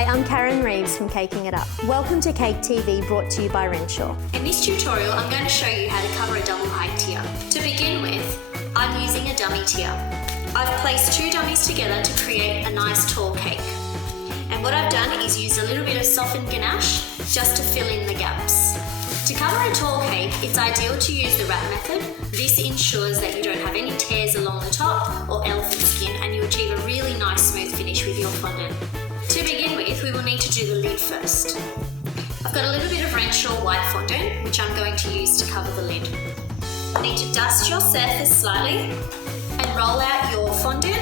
Hi, I'm Karen Reeves from Caking It Up. Welcome to Cake TV, brought to you by Renshaw. In this tutorial, I'm going to show you how to cover a double height tier. To begin with, I'm using a dummy tier. I've placed two dummies together to create a nice tall cake. And what I've done is use a little bit of softened ganache just to fill in the gaps. To cover a tall cake, it's ideal to use the wrap method. This ensures that you don't have any tears along the top or elephant skin, and you achieve a really nice smooth finish with your fondant. To begin with, we will need to do the lid first. I've got a little bit of Renshaw white fondant, which I'm going to use to cover the lid. You need to dust your surface slightly and roll out your fondant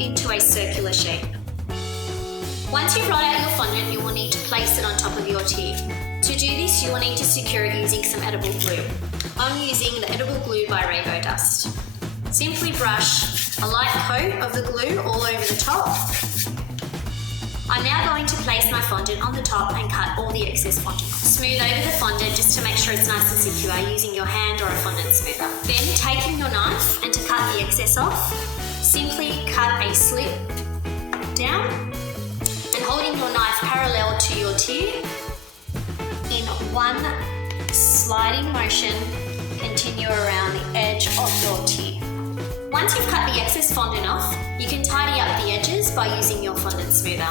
into a circular shape. Once you've rolled out your fondant, you will need to place it on top of your tier. To do this, you will need to secure it using some edible glue. I'm using the edible glue by Rainbow Dust. Simply brush a light coat of the glue all over the top. I'm now going to place my fondant on the top and cut all the excess fondant. Smooth over the fondant just to make sure it's nice and secure using your hand or a fondant smoother. Then, taking your knife and to cut the excess off, simply cut a slit down and holding your knife parallel to your tier, in one sliding motion, continue around the edge of your tier. Once you've cut the excess fondant off, you can tidy up the edges by using your fondant smoother.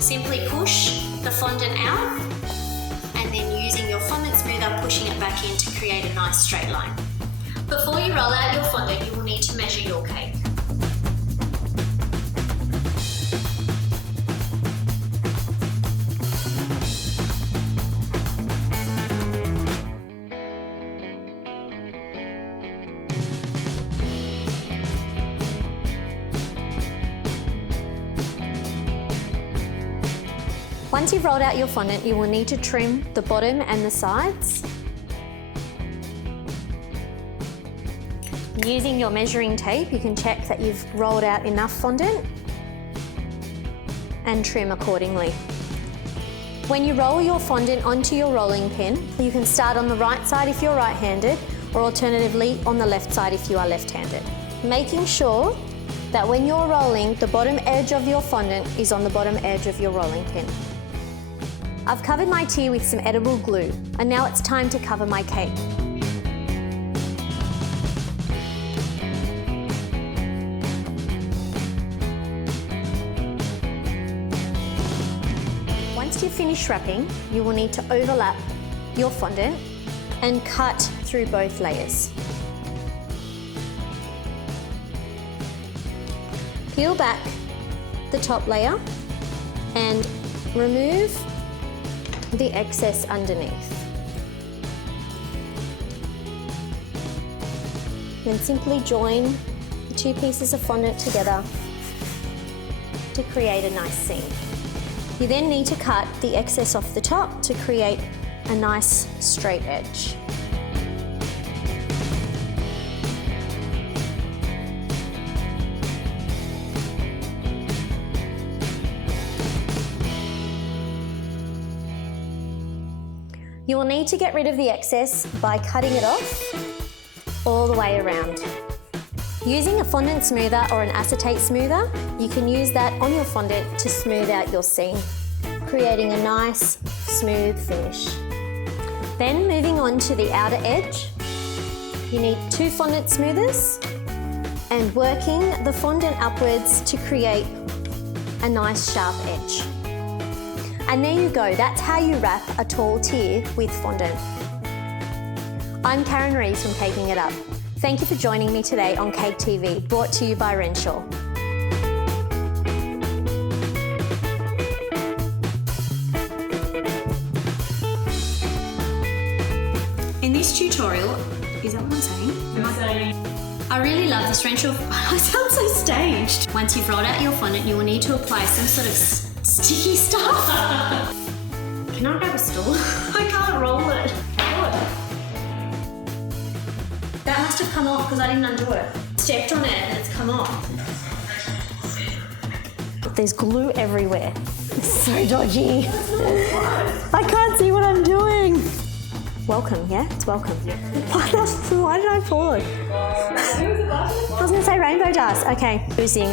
Simply push the fondant out and then using your fondant smoother, pushing it back in to create a nice straight line. Before you roll out your fondant, you will need to measure your cake. Once you've rolled out your fondant, you will need to trim the bottom and the sides. Using your measuring tape, you can check that you've rolled out enough fondant and trim accordingly. When you roll your fondant onto your rolling pin, you can start on the right side if you're right-handed, or alternatively on the left side if you are left-handed. Making sure that when you're rolling, the bottom edge of your fondant is on the bottom edge of your rolling pin. I've covered my tier with some edible glue, and now it's time to cover my cake. Once you finish wrapping, you will need to overlap your fondant and cut through both layers. Peel back the top layer and remove the excess underneath. Then simply join the two pieces of fondant together to create a nice seam. You then need to cut the excess off the top to create a nice straight edge. You will need to get rid of the excess by cutting it off all the way around. Using a fondant smoother or an acetate smoother, you can use that on your fondant to smooth out your seam, creating a nice, smooth finish. Then moving on to the outer edge, you need two fondant smoothers and working the fondant upwards to create a nice sharp edge. And there you go, that's how you wrap a tall tier with fondant. I'm Karen Reeves from Caking It Up. Thank you for joining me today on Cake TV, brought to you by Renshaw. In this tutorial, is that what I'm saying? I really love this Renshaw. I sound so staged. Once you've rolled out your fondant, you will need to apply some sort of sticky stuff. Can I grab a stool? I can't roll it. What? That must have come off because I didn't undo it. Stepped on it and it's come off. There's glue everywhere. It's so dodgy. I can't see what I'm doing. Welcome, yeah? It's welcome. Yeah. Why did I pause? I was going to say Rainbow Dust. Okay. Using